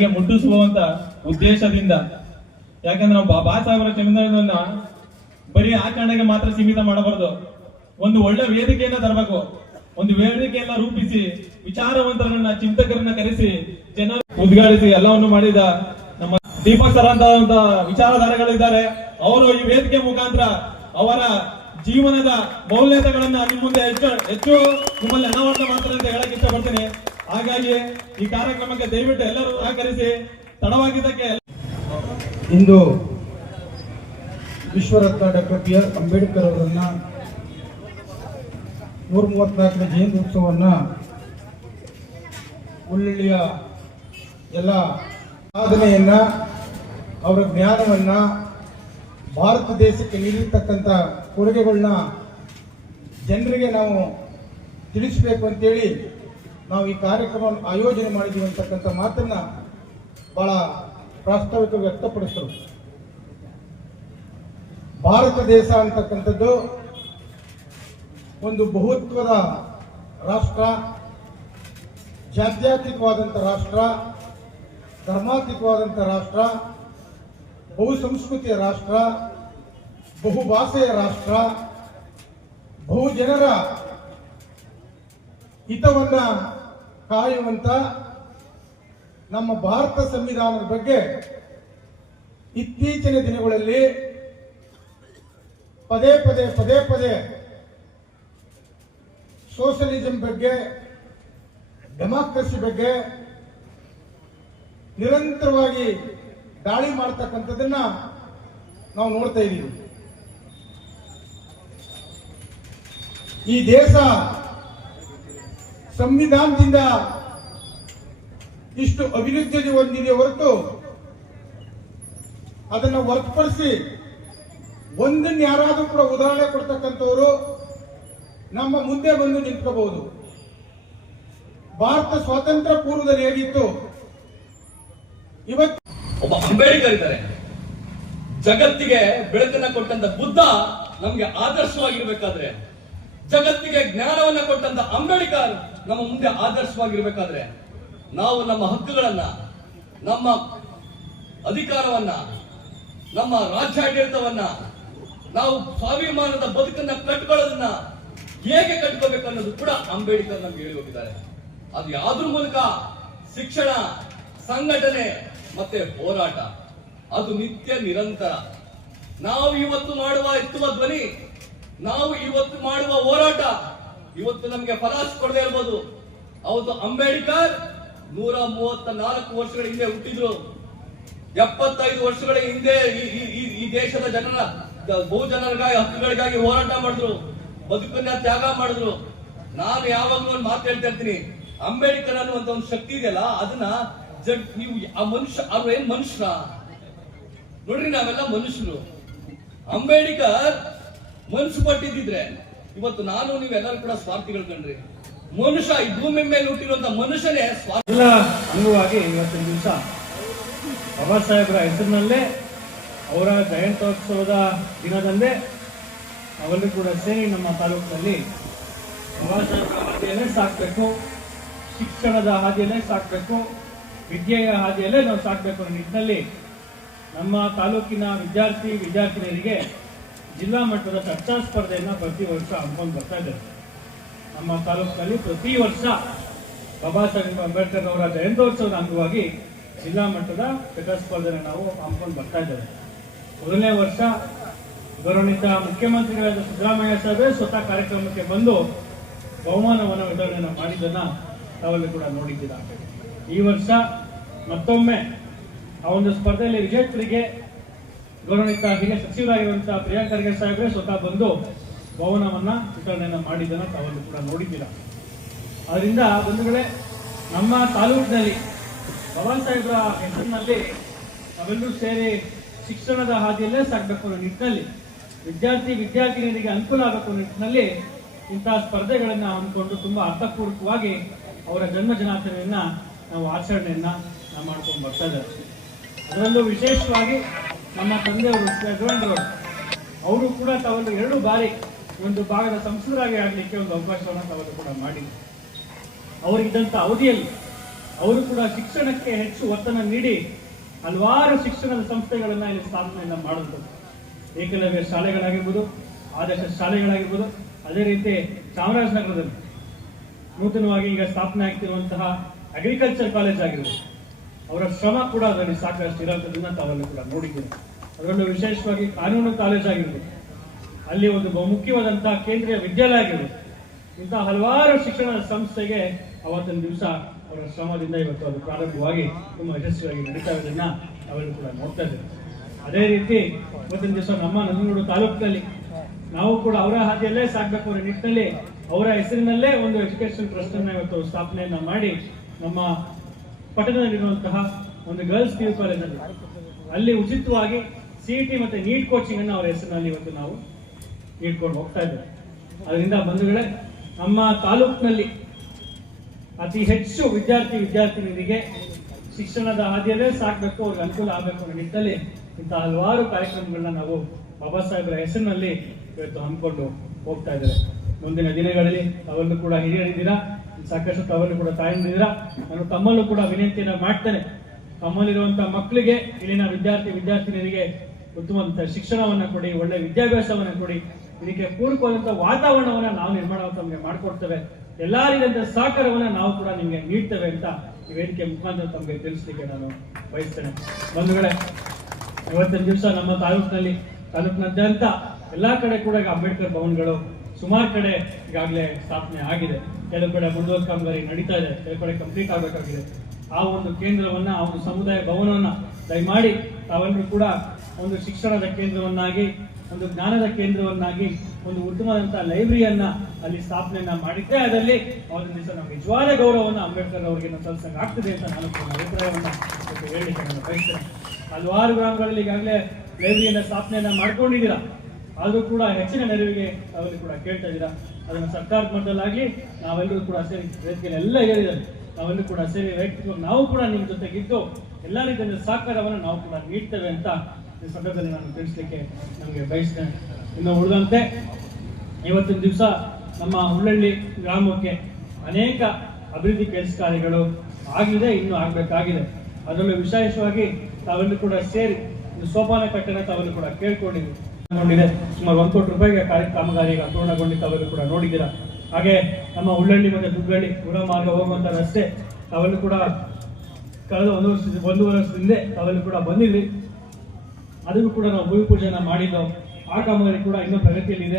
ಜನರಿಗೆ ಮುಟ್ಟಿಸುವಂತ ಉದ್ದೇಶದಿಂದ. ಯಾಕಂದ್ರೆ ನಾವು ಬಾಬಾ ಸಾಹೇಬರ ಜಮೀನನ್ನ ಬರೀ ಆಚರಣೆಗೆ ಮಾತ್ರ ಸೀಮಿತ ಮಾಡಬಾರದು. ಒಂದು ಒಳ್ಳೆ ವೇದಿಕೆಯನ್ನ ತರಬೇಕು. ಒಂದು ವೇದಿಕೆಯನ್ನ ರೂಪಿಸಿ, ವಿಚಾರವಂತರನ್ನ, ಚಿಂತಕರನ್ನ ಕರೆಸಿ, ಜನ ಉದ್ಘಾಟಿಸಿ ಎಲ್ಲವನ್ನು ಮಾಡಿದ ನಮ್ಮ ದೀಪಕ್ ಸರ್ ಅಂತ ವಿಚಾರಧಾರೆಗಳಿದ್ದಾರೆ. ಅವರು ಈ ವೇದಿಕೆ ಮುಖಾಂತರ ಅವರ ಜೀವನದ ಮೌಲ್ಯತೆಗಳನ್ನ ನಿಮ್ಮ ಮುಂದೆ ಹೆಚ್ಚು ಹೆಚ್ಚು ನಿಮ್ಮಲ್ಲಿ ಅನಾವರಣ ಮಾಡ್ತಾರೆ ಅಂತ ಹೇಳಕ್ ಇಷ್ಟಪಡ್ತೀನಿ. ಹಾಗಾಗಿ ಈ ಕಾರ್ಯಕ್ರಮಕ್ಕೆ ದಯವಿಟ್ಟು ಎಲ್ಲರೂ ಸಹಕರಿಸಿ ತಡವಾಗಿದ್ದಕ್ಕೆ ಇಂದು ವಿಶ್ವರತ್ನ ಡಾಕ್ಟರ್ ಬಿ ಆರ್ ಅಂಬೇಡ್ಕರ್ ಅವರನ್ನ ನೂರ ಮೂವತ್ನಾಲ್ಕನೇ ಜಯಂತಿ ಉತ್ಸವವನ್ನ ಉಳ್ಳಿಯ ಎಲ್ಲ ಸಾಧನೆಯನ್ನ, ಅವರ ಜ್ಞಾನವನ್ನ, ಭಾರತ ದೇಶಕ್ಕೆ ನೀಡಿರ್ತಕ್ಕಂಥ ಕೊಡುಗೆಗಳನ್ನ ಜನರಿಗೆ ನಾವು ತಿಳಿಸಬೇಕು ಅಂತೇಳಿ ನಾವು ಈ ಕಾರ್ಯಕ್ರಮವನ್ನು ಆಯೋಜನೆ ಮಾಡಿದ್ದೀವಿ ಅಂತಕ್ಕಂಥ ಮಾತನ್ನು ಬಹಳ ಪ್ರಾಸ್ತಾವಿಕ ವ್ಯಕ್ತಪಡಿಸಿದರು. ಭಾರತ ದೇಶ ಅಂತಕ್ಕಂಥದ್ದು ಒಂದು ಬಹುತ್ವದ ರಾಷ್ಟ್ರ, ಜಾತ್ಯಾತೀತವಾದಂಥ ರಾಷ್ಟ್ರ, ಧರ್ಮಾತೀತವಾದಂಥ ರಾಷ್ಟ್ರ, ಬಹುಸಂಸ್ಕೃತಿಯ ರಾಷ್ಟ್ರ, ಬಹುಭಾಷೆಯ ರಾಷ್ಟ್ರ ಬಹು ಜನರ ಹಿತವನ್ನ ಕಾಯುವಂತ ನಮ್ಮ ಭಾರತ ಸಂವಿಧಾನದ ಬಗ್ಗೆ ಇತ್ತೀಚಿನ ದಿನಗಳಲ್ಲಿ ಪದೇ ಪದೇ ಪದೇ ಪದೇ ಸೋಷಲಿಸಂ ಬಗ್ಗೆ, ಡೆಮಾಕ್ರಸಿ ಬಗ್ಗೆ ನಿರಂತರವಾಗಿ ದಾಳಿ ಮಾಡ್ತಕ್ಕಂಥದ್ದನ್ನ ನಾವು ನೋಡ್ತಾ ಇದ್ದೀವಿ ಈ ದೇಶ ಸಂವಿಧಾನದಿಂದ ಇಷ್ಟು ಅಭಿವೃದ್ಧಿ ಹೊಂದಿದೆ ಹೊರತು ಅದನ್ನ ಹೊರತುಪಡಿಸಿ ಒಂದನ್ನು ಯಾರಾದರೂ ಕೂಡ ಉದಾಹರಣೆ ಕೊಡ್ತಕ್ಕಂಥವರು ನಮ್ಮ ಮುಂದೆ ಬಂದು ನಿಂತ್ಕೋಬಹುದು. ಭಾರತ ಸ್ವಾತಂತ್ರ್ಯ ಪೂರ್ವದಲ್ಲಿ ಹೇಗಿತ್ತು? ಇವತ್ತು ಒಬ್ಬ ಅಂಬೇಡ್ಕರ್ ಇದ್ದಾರೆ. ಜಗತ್ತಿಗೆ ಬೆಳಕನ್ನ ಕೊಟ್ಟಂತ ಬುದ್ಧ ನಮ್ಗೆ ಆದರ್ಶವಾಗಿರ್ಬೇಕಾದ್ರೆ ಜಗತ್ತಿಗೆ ಜ್ಞಾನವನ್ನ ಕೊಟ್ಟಂತ ಅಂಬೇಡ್ಕರ್ ನಮ್ಮ ಮುಂದೆ ಆದರ್ಶವಾಗಿರ್ಬೇಕಾದ್ರೆ ನಾವು ನಮ್ಮ ಹಕ್ಕುಗಳನ್ನ, ನಮ್ಮ ಅಧಿಕಾರವನ್ನ, ನಮ್ಮ ರಾಜ್ಯಾಡಳಿತವನ್ನ, ನಾವು ಸ್ವಾಭಿಮಾನದ ಬದುಕನ್ನ ಕಟ್ಕೊಳ್ಳೋದನ್ನ ಹೇಗೆ ಕಟ್ಕೋಬೇಕು ಅನ್ನೋದು ಕೂಡ ಅಂಬೇಡ್ಕರ್ ನಮ್ಗೆ ಹೇಳಿ ಹೋಗಿದ್ದಾರೆ. ಅದು ಯಾವ್ದ್ರ ಮೂಲಕ? ಶಿಕ್ಷಣ, ಸಂಘಟನೆ ಮತ್ತೆ ಹೋರಾಟ. ಅದು ನಿತ್ಯ ನಿರಂತರ. ನಾವು ಇವತ್ತು ಮಾಡುವ ಎತ್ತುವ ಧ್ವನಿ, ನಾವು ಇವತ್ತು ಮಾಡುವ ಹೋರಾಟ ಇವತ್ತು ನಮಗೆ ಫರಾಸ್ ಕೊಡದೇ ಇರ್ಬೋದು. ಅವತ್ತು ಅಂಬೇಡ್ಕರ್ ನೂರ ಮೂವತ್ತ ನಾಲ್ಕು ವರ್ಷಗಳ ಹಿಂದೆ ಹುಟ್ಟಿದ್ರು. ಎಪ್ಪತ್ತೈದು ವರ್ಷಗಳ ಹಿಂದೆ ಈ- ದೇಶದ ಜನರ ಬಹುಜನರಿಗಾಗಿ ಹಕ್ಕುಗಳಿಗಾಗಿ ಹೋರಾಟ ಮಾಡಿದ್ರು, ಬದುಕನ್ನ ತ್ಯಾಗ ಮಾಡಿದ್ರು. ನಾನು ಯಾವಾಗಲೂ ಒಂದು ಮಾತು ಹೇಳ್ತಾ ಇರ್ತೀನಿ. ಅಂಬೇಡ್ಕರ್ ಅನ್ನುವಂತ ಒಂದು ಶಕ್ತಿ ಇದೆಯಲ್ಲ, ಅದನ್ನ ಜಡ್ ನೀವು ಆ ಮನುಷ್ಯ ಅವ್ರು ಏನ್ ಮನುಷ್ಯ? ನೋಡ್ರಿ ನಾವೆಲ್ಲ ಮನುಷ್ಯರು. ಅಂಬೇಡ್ಕರ್ ಮನ್ಸು ಪಟ್ಟಿದ್ರೆ ಇವತ್ತು ನಾನು ನೀವೆಲ್ಲರೂ ಕೂಡ ಸ್ವಾರ್ಥಿಗಳು ಕಂಡ್ರಿ ಮನುಷ್ಯ ಈ ಭೂಮಿ ಮೇಲೆ ಹುಟ್ಟಿರುವಂತ ಮನುಷ್ಯನೇ ಸ್ವಾರ್ಥ ಅಂಗವಾಗಿ ಇವತ್ತಿನ ದಿವಸ ಬಾಬಾ ಸಾಹೇಬರ ಹೆಸರಿನಲ್ಲೇ ಅವರ ಜಯಂತ್ಯೋತ್ಸವದ ದಿನದಂದೇ ನಾವೆಲ್ಲರೂ ಕೂಡ ಸೇರಿ ನಮ್ಮ ತಾಲೂಕಿನಲ್ಲಿ ಬಾಬಾ ಸಾಹೇಬರ ಹಾದಿಯಲ್ಲೇ ಸಾಕಬೇಕು, ಶಿಕ್ಷಣದ ಹಾದಿಯಲ್ಲೇ ಸಾಕಬೇಕು, ವಿದ್ಯೆಯ ಹಾದಿಯಲ್ಲೇ ನಾವು ಸಾಕಬೇಕು ಅನ್ನೋ ನಿಟ್ಟಿನಲ್ಲಿ ನಮ್ಮ ತಾಲೂಕಿನ ವಿದ್ಯಾರ್ಥಿ, ವಿದ್ಯಾರ್ಥಿನಿಯರಿಗೆ ಜಿಲ್ಲಾ ಮಟ್ಟದ ಚರ್ಚಾ ಸ್ಪರ್ಧೆಯನ್ನು ಪ್ರತಿ ವರ್ಷ ಹಮ್ಮಿಕೊಂಡು ಬರ್ತಾ ಇದ್ದಾರೆ ನಮ್ಮ ತಾಲೂಕಿನಲ್ಲಿ ಪ್ರತಿ ವರ್ಷ ಬಾಬಾ ಸಾಹೇಬ್ ಅಂಬೇಡ್ಕರ್ ಅವರ ಜಯಂತ್ಯೋತ್ಸವದ ಅಂಗವಾಗಿ ಜಿಲ್ಲಾ ಮಟ್ಟದ ಚರ್ಚಾ ಸ್ಪರ್ಧೆಯನ್ನು ನಾವು ಹಮ್ಮಿಕೊಂಡು ಬರ್ತಾ ಇದ್ದೇವೆ. ಮೊದಲನೇ ವರ್ಷ ಗೌರವಿತ ಮುಖ್ಯಮಂತ್ರಿಗಳಾದ ಸಿದ್ದರಾಮಯ್ಯ ಸಾಹೇಬೇ ಸ್ವತಃ ಕಾರ್ಯಕ್ರಮಕ್ಕೆ ಬಂದು ಬಹುಮಾನವನ್ನು ವಿತರಣೆಯನ್ನು ಮಾಡಿದ್ದನ್ನು ತಾವೆಲ್ಲ ಕೂಡ ನೋಡಿದ್ದೀರಾ. ಈ ವರ್ಷ ಮತ್ತೊಮ್ಮೆ ಆ ಒಂದು ಸ್ಪರ್ಧೆಯಲ್ಲಿ ವಿಜೇತರಿಗೆ ಗೌರವಾನ್ವಿತ ಹಿರಿಯ ಸಚಿವರಾಗಿರುವಂತಹ ಪ್ರಿಯಾಂಕ ಖರ್ಗೆ ಸಾಹೇಬ್ರೆ ಸ್ವತಃ ಬಂದು ಭವನವನ್ನ ವಿತರಣೆಯನ್ನು ಮಾಡಿದ್ದನ್ನು ತಾವನ್ನು ಕೂಡ ನೋಡಿದ್ದೀರಾ? ಅದರಿಂದ ಬಂಧುಗಳೇ, ನಮ್ಮ ತಾಲೂಕಿನಲ್ಲಿ ಬಾಬಾ ಸಾಹೇಬ್ರ ಹೆಸರಿನಲ್ಲಿ ನಾವೆಲ್ಲರೂ ಸೇರಿ ಶಿಕ್ಷಣದ ಹಾದಿಯಲ್ಲೇ ಸಾಗಬೇಕು ಅನ್ನೋ ನಿಟ್ಟಿನಲ್ಲಿ ವಿದ್ಯಾರ್ಥಿ ವಿದ್ಯಾರ್ಥಿನಿಯರಿಗೆ ಅನುಕೂಲ ಆಗಬೇಕು ನಿಟ್ಟಿನಲ್ಲಿ ಇಂತಹ ಸ್ಪರ್ಧೆಗಳನ್ನು ಹಮ್ಮಿಕೊಂಡು ತುಂಬಾ ಅರ್ಥಪೂರ್ವಕವಾಗಿ ಅವರ ಜನ್ಮ ದಿನಾಚರಣೆಯನ್ನ ನಾವು ಆಚರಣೆಯನ್ನು ನಾವು ಮಾಡ್ಕೊಂಡು ಬರ್ತಾ ಇದ್ದಾರೆ. ಅದರಲ್ಲೂ ವಿಶೇಷವಾಗಿ ನಮ್ಮ ತಂದೆಯವರು ರೋಡ್ ಅವರು ಕೂಡ ತಾವೊಂದು ಎರಡು ಬಾರಿ ಒಂದು ಭಾಗದ ಸಂಸದರಾಗಿ ಆಗಲಿಕ್ಕೆ ಒಂದು ಅವಕಾಶವನ್ನು ತಾವೊಂದು ಕೂಡ ಮಾಡಿ ಅವರಿದ್ದಂಥ ಅವಧಿಯಲ್ಲಿ ಅವರು ಕೂಡ ಶಿಕ್ಷಣಕ್ಕೆ ಹೆಚ್ಚು ಒತ್ತನ್ನು ನೀಡಿ ಹಲವಾರು ಶಿಕ್ಷಣದ ಸಂಸ್ಥೆಗಳನ್ನು ಇಲ್ಲಿ ಸ್ಥಾಪನೆಯನ್ನು ಮಾಡುವಂಥದ್ದು. ಏಕಲವ್ಯ ಶಾಲೆಗಳಾಗಿರ್ಬೋದು, ಆದರ್ಶ ಶಾಲೆಗಳಾಗಿರ್ಬೋದು, ಅದೇ ರೀತಿ ಚಾಮರಾಜನಗರದಲ್ಲಿ ನೂತನವಾಗಿ ಈಗ ಸ್ಥಾಪನೆ ಆಗ್ತಿರುವಂತಹ ಅಗ್ರಿಕಲ್ಚರ್ ಕಾಲೇಜ್ ಆಗಿರ್ಬೋದು. ಅವರ ಶ್ರಮ ಕೂಡ ಅದರಲ್ಲಿ ಸಾಕಷ್ಟು ಇರೋದನ್ನ ತಾವೆಲ್ಲ ಕೂಡ ನೋಡಿದ್ದೇವೆ ಅದರಲ್ಲೂ ವಿಶೇಷವಾಗಿ ಕಾನೂನು ಕಾಲೇಜ್ ಆಗಿರ್ಬೋದು, ಅಲ್ಲಿ ಒಂದು ಬಹುಮುಖ್ಯವಾದಂತಹ ಕೇಂದ್ರೀಯ ವಿದ್ಯಾಲಯ ಆಗಿರ್ಬೋದು ಇಂತಹ ಹಲವಾರು ಶಿಕ್ಷಣ ಸಂಸ್ಥೆಗೆ ಅವತ್ತಿನ ದಿವಸ ಅವರ ಶ್ರಮದಿಂದ ಇವತ್ತು ಅದು ಪ್ರಾರಂಭವಾಗಿ ತುಂಬಾ ಯಶಸ್ವಿಯಾಗಿ ನಡೀತಾ ಇರೋದನ್ನ ಅವರು ಕೂಡ ನೋಡ್ತಾ ಇದ್ದೇವೆ. ಅದೇ ರೀತಿ ಇವತ್ತಿನ ದಿವಸ ನಮ್ಮ ನಂಜನಗೂಡು ತಾಲೂಕಿನಲ್ಲಿ ನಾವು ಕೂಡ ಅವರ ಹಾದಿಯಲ್ಲೇ ಸಾಗಬೇಕು ಅವರ ನಿಟ್ಟಿನಲ್ಲಿ ಅವರ ಹೆಸರಿನಲ್ಲೇ ಒಂದು ಎಜುಕೇಶನ್ ಟ್ರಸ್ಟ್ ಅನ್ನ ಇವತ್ತು ಸ್ಥಾಪನೆಯನ್ನ ಮಾಡಿ ನಮ್ಮ ಪಟ್ಟಣದಲ್ಲಿರುವಂತಹ ಒಂದು ಗರ್ಲ್ಸ್ ಯು ಕಾಲೇಜಲ್ಲಿ ಅಲ್ಲಿ. ಉಚಿತವಾಗಿ ಸಿಇಟಿ ಮತ್ತೆ ನೀಟ್ ಕೋಚಿಂಗ್ ಅನ್ನು ಅವರ ಹೆಸರಿನಲ್ಲಿ ಇವತ್ತು ನಾವು ನೀಡ್ಕೊಂಡು ಹೋಗ್ತಾ ಇದ್ದೇವೆ. ಅದರಿಂದ ಬಂಧುಗಳೇ, ನಮ್ಮ ತಾಲೂಕಿನಲ್ಲಿ ಅತಿ ಹೆಚ್ಚು ವಿದ್ಯಾರ್ಥಿ ವಿದ್ಯಾರ್ಥಿನಿಯರಿಗೆ ಶಿಕ್ಷಣದ ಹಾದಿಯಲ್ಲೇ ಸಾಕಬೇಕು, ಅವ್ರಿಗೆ ಅನುಕೂಲ ಆಗಬೇಕು ಅನ್ನೋ ನಿಟ್ಟಿನಲ್ಲಿ ಇಂಥ ಹಲವಾರು ಕಾರ್ಯಕ್ರಮಗಳನ್ನ ನಾವು ಬಾಬಾ ಸಾಹೇಬರ ಹೆಸರಿನಲ್ಲಿ ಇವತ್ತು ಹಮ್ಮಿಕೊಂಡು ಹೋಗ್ತಾ ಇದ್ದಾರೆ ಮುಂದಿನ ದಿನಗಳಲ್ಲಿ ಅವರನ್ನು ಕೂಡ ಹಿರಿಯರಿದ್ದೀರಾ? ಸಾಕಷ್ಟು ತಾವೆಲ್ಲೂ ಕೂಡ ತಾಯಂದಿದ್ದೀರಾ ನಾನು ತಮ್ಮಲ್ಲೂ ಕೂಡ ವಿನಂತಿಯನ್ನು ಮಾಡ್ತೇನೆ. ತಮ್ಮಲ್ಲಿರುವಂತಹ ಮಕ್ಕಳಿಗೆ, ಇಲ್ಲಿನ ವಿದ್ಯಾರ್ಥಿ ವಿದ್ಯಾರ್ಥಿನಿಯರಿಗೆ ಉತ್ತಮವಂತ ಶಿಕ್ಷಣವನ್ನು ಕೊಡಿ, ಒಳ್ಳೆ ವಿದ್ಯಾಭ್ಯಾಸವನ್ನು ಕೊಡಿ. ಇದಕ್ಕೆ ಪೂರಕವಾದಂತಹ ವಾತಾವರಣವನ್ನ ನಾವು ನಿರ್ಮಾಣ ತಮಗೆ ಮಾಡಿಕೊಡ್ತೇವೆ. ಎಲ್ಲಾ ರೀತಿಯಂತಹ ಸಹಕಾರವನ್ನ ನಾವು ಕೂಡ ನಿಮಗೆ ನೀಡ್ತೇವೆ ಅಂತ ಈ ವೇದಿಕೆ ಮುಖಾಂತರ ತಮಗೆ ತಿಳಿಸ್ಲಿಕ್ಕೆ ನಾನು ಬಯಸ್ತೇನೆ. ಬಂಧುಗಳೇ ಇವತ್ತಿನ ದಿವಸ ನಮ್ಮ ತಾಲೂಕಿನಲ್ಲಿ ತಾಲೂಕಿನಾದ್ಯಂತ ಎಲ್ಲಾ ಕಡೆ ಕೂಡ ಈಗ ಅಂಬೇಡ್ಕರ್ ಭವನ್ಗಳು ಸುಮಾರು ಕಡೆ ಈಗಾಗಲೇ ಸ್ಥಾಪನೆ ಆಗಿದೆ. ಕೆಲವು ಕಡೆ ಮುಂದುವರೆದ ಕಾಮಗಾರಿ ನಡೀತಾ ಇದೆ, ಕೆಲವು ಕಡೆ ಕಂಪ್ಲೀಟ್ ಆಗಬೇಕಾಗಿದೆ. ಆ ಒಂದು ಕೇಂದ್ರವನ್ನ, ಆ ಒಂದು ಸಮುದಾಯ ಭವನವನ್ನ ದಯಮಾಡಿ ತಾವೆಲ್ಲರೂ ಕೂಡ ಒಂದು ಶಿಕ್ಷಣದ ಕೇಂದ್ರವನ್ನಾಗಿ, ಒಂದು ಜ್ಞಾನದ ಕೇಂದ್ರವನ್ನಾಗಿ, ಒಂದು ಉತ್ತಮವಾದಂತಹ ಲೈಬ್ರರಿಯನ್ನ ಅಲ್ಲಿ ಸ್ಥಾಪನೆಯನ್ನ ಮಾಡಿದ್ದೆ ಅದರಲ್ಲಿ ಅವತ್ತಿನ ದಿವಸ ನಿಜವಾದ ಗೌರವವನ್ನು ಅಂಬೇಡ್ಕರ್ ಅವರಿಗೆ ನಾವು ಸಲ್ಲಿಸಂಗೆ ಆಗ್ತದೆ ಅಂತ ನಾನು ಕೂಡ ಅಭಿಪ್ರಾಯವನ್ನ ಹೇಳಲಿಕ್ಕೆ ನಾನು ಬಯಸ್ತೇನೆ. ಹಲವಾರು ಗ್ರಾಮಗಳಲ್ಲಿ ಈಗಾಗಲೇ ಲೈಬ್ರರಿಯನ್ನ ಸ್ಥಾಪನೆಯನ್ನ ಮಾಡ್ಕೊಂಡಿದ್ದೀರಾ? ಆದ್ರೂ ಕೂಡ ಹೆಚ್ಚಿನ ನೆರವಿಗೆ ತಾವೆಲ್ಲರೂ ಕೂಡ ಕೇಳ್ತಾ ಇದ್ದೀರಾ? ಅದನ್ನು ಸರ್ಕಾರದ ಮಟ್ಟದಲ್ಲಾಗಲಿ ನಾವೆಲ್ಲರೂ ಕೂಡ ಸೇರಿ ವೇದಿಕೆಯಲ್ಲಿ ಎಲ್ಲ ಹೇಳಿದ್ದಾರೆ. ನಾವೆಲ್ಲರೂ ಕೂಡ ಸೇರಿ ವೈಯಕ್ತಿಕವಾಗಿ ನಾವು ಕೂಡ ನಿಮ್ಮ ಜೊತೆಗಿದ್ದು ಎಲ್ಲ ರೀತಿಯ ಸಹಕಾರವನ್ನು ನಾವು ಕೂಡ ನೀಡ್ತೇವೆ ಅಂತ ಈ ಸಂದರ್ಭದಲ್ಲಿ ನಾನು ತಿಳಿಸ್ಲಿಕ್ಕೆ ನಮಗೆ ಬಯಸ್ತೇನೆ. ಇನ್ನು ಉಳಿದಂತೆ ಇವತ್ತಿನ ದಿವಸ ನಮ್ಮ ಹುಳ್ಳಳ್ಳಿ ಗ್ರಾಮಕ್ಕೆ ಅನೇಕ ಅಭಿವೃದ್ಧಿ ಕೆಲಸ ಕಾರ್ಯಗಳು ಆಗಿದೆ, ಇನ್ನೂ ಆಗಬೇಕಾಗಿದೆ. ಅದರಲ್ಲೂ ವಿಶೇಷವಾಗಿ ತಾವೆಲ್ಲರೂ ಕೂಡ ಸೇರಿ ಸೋಪಾನ ಕಟ್ಟಡ ತಾವೆಲ್ಲರೂ ಕೂಡ ಕೇಳ್ಕೊಂಡಿದ್ವಿ ಗೊಂಡಿದೆ ಸುಮಾರು ಒಂದು ಕೋಟಿ ರೂಪಾಯಿಗೆ ಕಾರ್ಯ, ಕಾಮಗಾರಿ ಈಗ ಪೂರ್ಣಗೊಂಡಿತ್ತು. ತಾವೆಲ್ಲರೂ ಕೂಡ ನೋಡಿದ್ದೀರಾ? ಹಾಗೆ ನಮ್ಮ ಉಳ್ಳಳ್ಳಿ ಮತ್ತೆ ದುಗ್ಗಳ್ಳಿ ಪುರ ಮಾರ್ಗ ಹೋಗುವಂತ ರಸ್ತೆ ತಾವೆಲ್ಲೂ ಕೂಡ ಕಳೆದ ಒಂದು ವರ್ಷ ಒಂದು ವರ್ಷದ ಹಿಂದೆ ತಾವೆಲ್ಲೂ ಕೂಡ ಬಂದಿದ್ವಿ. ಅದನ್ನು ಕೂಡ ನಾವು ಭೂಮಿ ಪೂಜೆಯನ್ನು ಮಾಡಿದ್ದು, ಆ ಕಾಮಗಾರಿ ಕೂಡ ಇನ್ನೂ ಪ್ರಗತಿಯಲ್ಲಿದೆ.